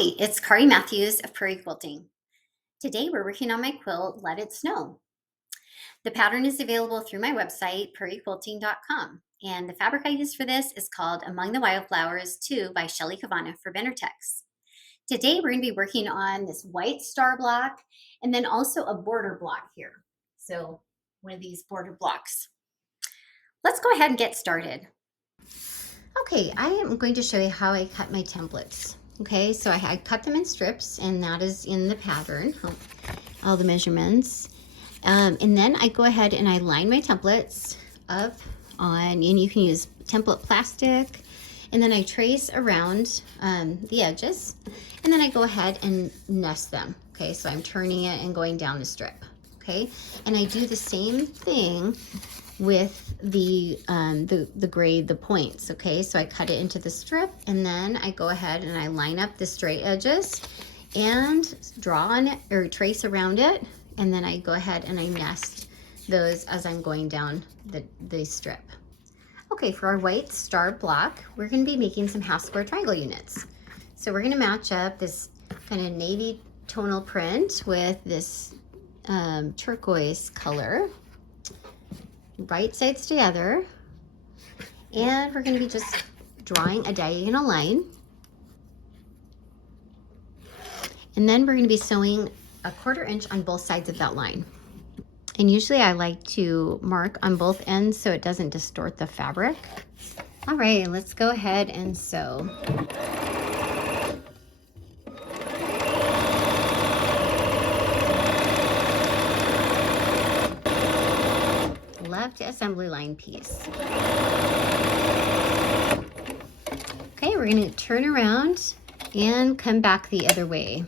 Hi, it's Kari Mathews of Prairie Quilting. Today we're working on my quilt, Let It Snow. The pattern is available through my website, prairiequilting.com. And the fabric I use for this is called Among the Wildflowers II by Shelley Cavanna for Benartex. Today we're going to be working on this white star block and then also a border block here. So one of these border blocks. Let's go ahead and get started. Okay, I am going to show you how I cut my templates. Okay, so I cut them in strips, and that is in the pattern, all the measurements. And then I go ahead and I line my templates up on, and you can use template plastic, and then I trace around the edges, and then I go ahead and nest them. Okay, so I'm turning it and going down the strip. Okay, and I do the same thing with the gray, the points. Okay, so I cut it into the strip, and then I go ahead and I line up the straight edges and draw on it or trace around it, and then I go ahead and I nest those as I'm going down the strip. Okay, for our white star block, we're going to be making some half square triangle units. So we're going to match up this kind of navy tonal print with this turquoise color, right sides together, and we're going to be just drawing a diagonal line, and then we're going to be sewing a 1/4 inch on both sides of that line. And usually I like to mark on both ends so it doesn't distort the fabric. All right, let's go ahead and sew. Left assembly line piece. Okay, we're going to turn around and come back the other way.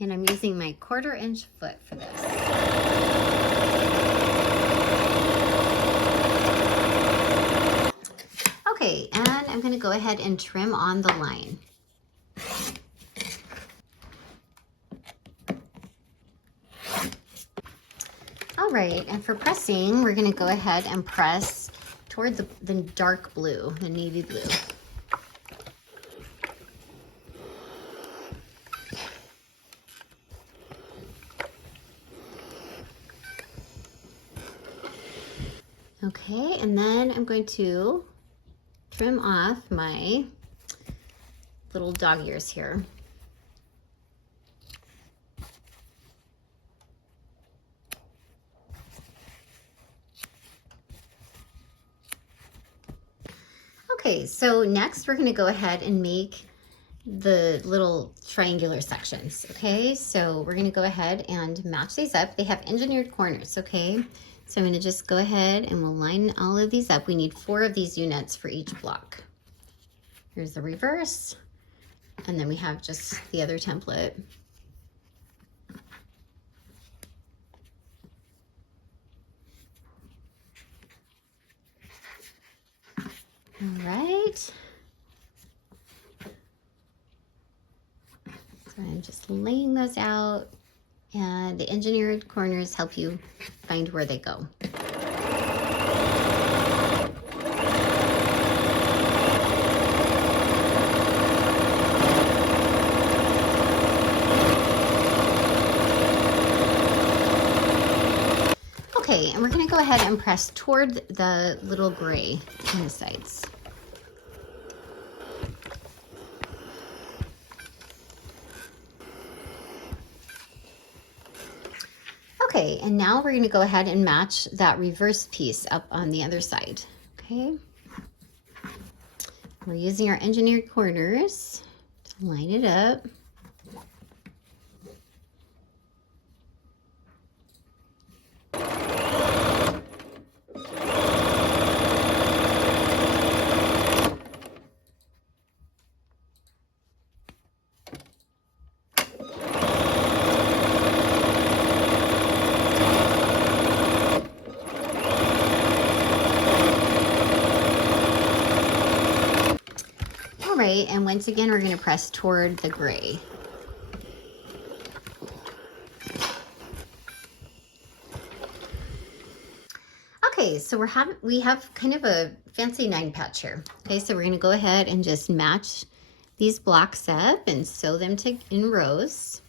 And I'm using my 1/4 inch foot for this. Okay, and I'm going to go ahead and trim on the line. All right, and for pressing, we're going to go ahead and press toward the dark blue, the navy blue. Okay, and then I'm going to trim off my little dog ears here. Okay, so next we're going to go ahead and make the little triangular sections. Okay, so we're going to go ahead and match these up. They have engineered corners. Okay, so I'm going to just go ahead and we'll line all of these up. We need 4 of these units for each block. Here's the reverse, and then we have just the other template. All right. So I'm just laying those out, and the engineered corners help you find where they go. Okay, and we're going to go ahead and press toward the little gray on the sides. Okay, and now we're going to go ahead and match that reverse piece up on the other side. Okay, we're using our engineered corners to line it up. Right, and once again we're going to press toward the gray. Okay, Okay, so we have kind of a fancy 9 patch here. Okay, so we're gonna go ahead and just match these blocks up and sew them in rows.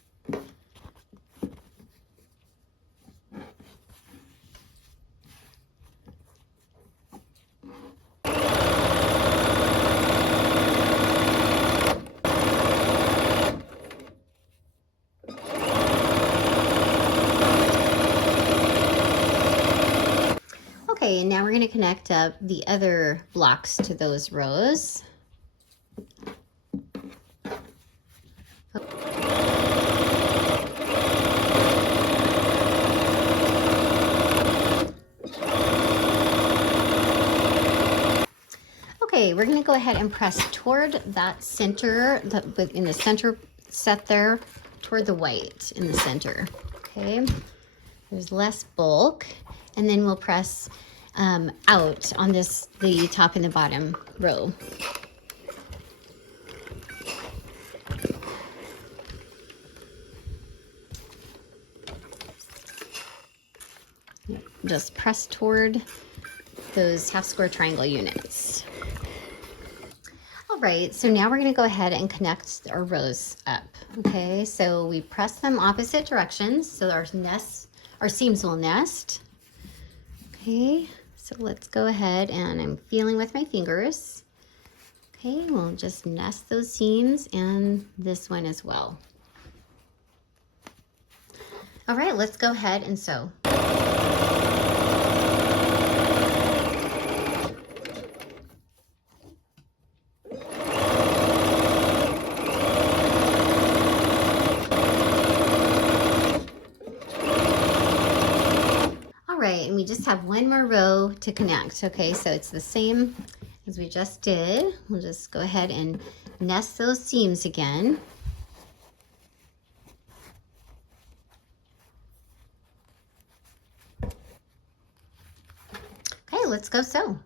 Okay, and now we're going to connect up the other blocks to those rows. Okay, we're going to go ahead and press toward that center, in the center set there, toward the white in the center. Okay, there's less bulk, and then we'll press out on the top and the bottom row. Just press toward those half square triangle units. All right, so now we're going to go ahead and connect our rows up. Okay, so we press them opposite directions so our seams will nest. Okay, so let's go ahead, and I'm feeling with my fingers. Okay, we'll just nest those seams and this one as well. All right, let's go ahead and sew. And we just have one more row to connect. Okay, so it's the same as we just did. We'll just go ahead and nest those seams again. Okay, let's go sew.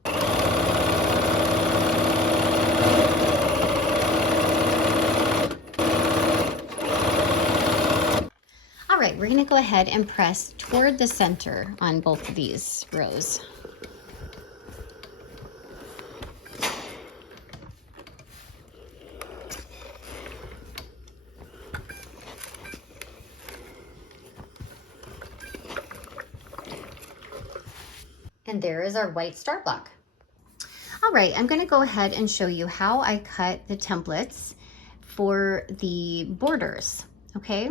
All right, we're going to go ahead and press toward the center on both of these rows. And there is our white start block. All right, I'm going to go ahead and show you how I cut the templates for the borders. Okay,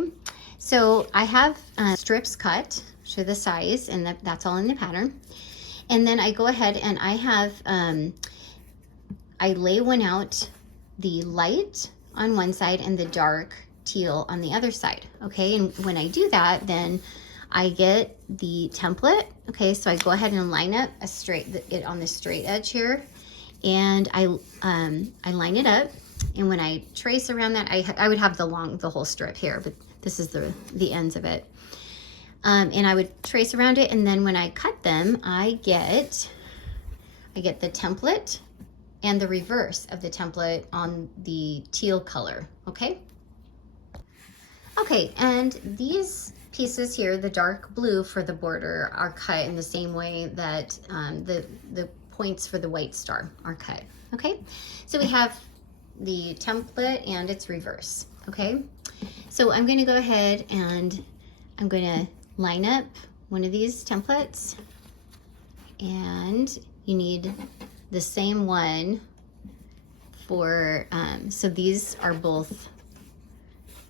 so I have strips cut to the size, and that's all in the pattern. And then I go ahead and I have, I lay one out, the light on one side and the dark teal on the other side. Okay, and when I do that, then I get the template. Okay, so I go ahead and line up it on the straight edge here, and I line it up. And when I trace around that, I would have the whole strip here, but this is the ends of it. And I would trace around it, and then when I cut them, I get the template and the reverse of the template on the teal color. Okay. Okay, and these pieces here, the dark blue for the border, are cut in the same way that the points for the white star are cut. Okay, so we have the template and its reverse. Okay, so I'm going to go ahead and I'm going to line up one of these templates, and you need the same one for so these are both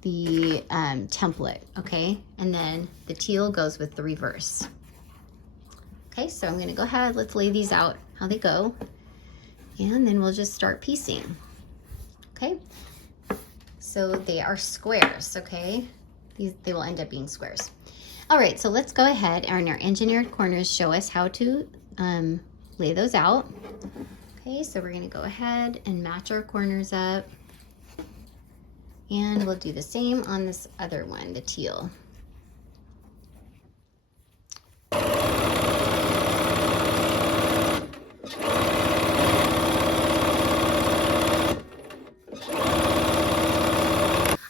the template. Okay, and then the teal goes with the reverse. Okay, so I'm going to go ahead, let's lay these out how they go, and then we'll just start piecing. Okay, so they are squares. Okay, they will end up being squares. All right, so let's go ahead, and our engineered corners show us how to lay those out. Okay, so we're going to go ahead and match our corners up, and we'll do the same on this other one, the teal.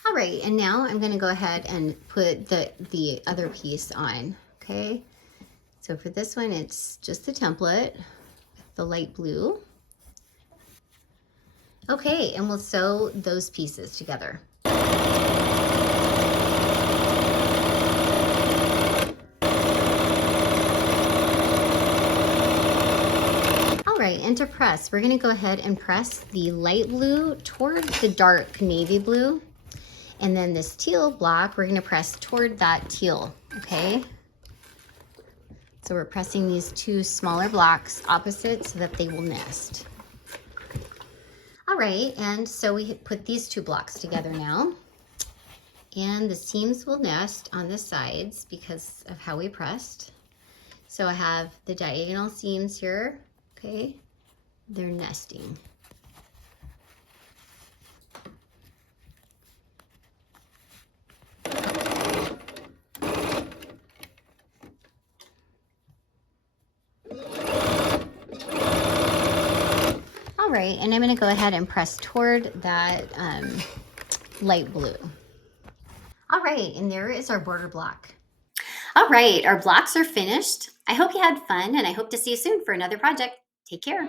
All right, and now I'm going to go ahead and put the other piece on. Okay, So for this one, it's just the template with the light blue. Okay, and we'll sew those pieces together. All right, and to press, we're gonna go ahead and press the light blue toward the dark navy blue. And then this teal block, we're gonna press toward that teal, okay? So we're pressing these two smaller blocks opposite so that they will nest. All right, and so we put these two blocks together now. And the seams will nest on the sides because of how we pressed. So I have the diagonal seams here, okay? They're nesting. All right, and I'm gonna go ahead and press toward that light blue. All right, and there is our border block. All right, our blocks are finished. I hope you had fun, and I hope to see you soon for another project. Take care.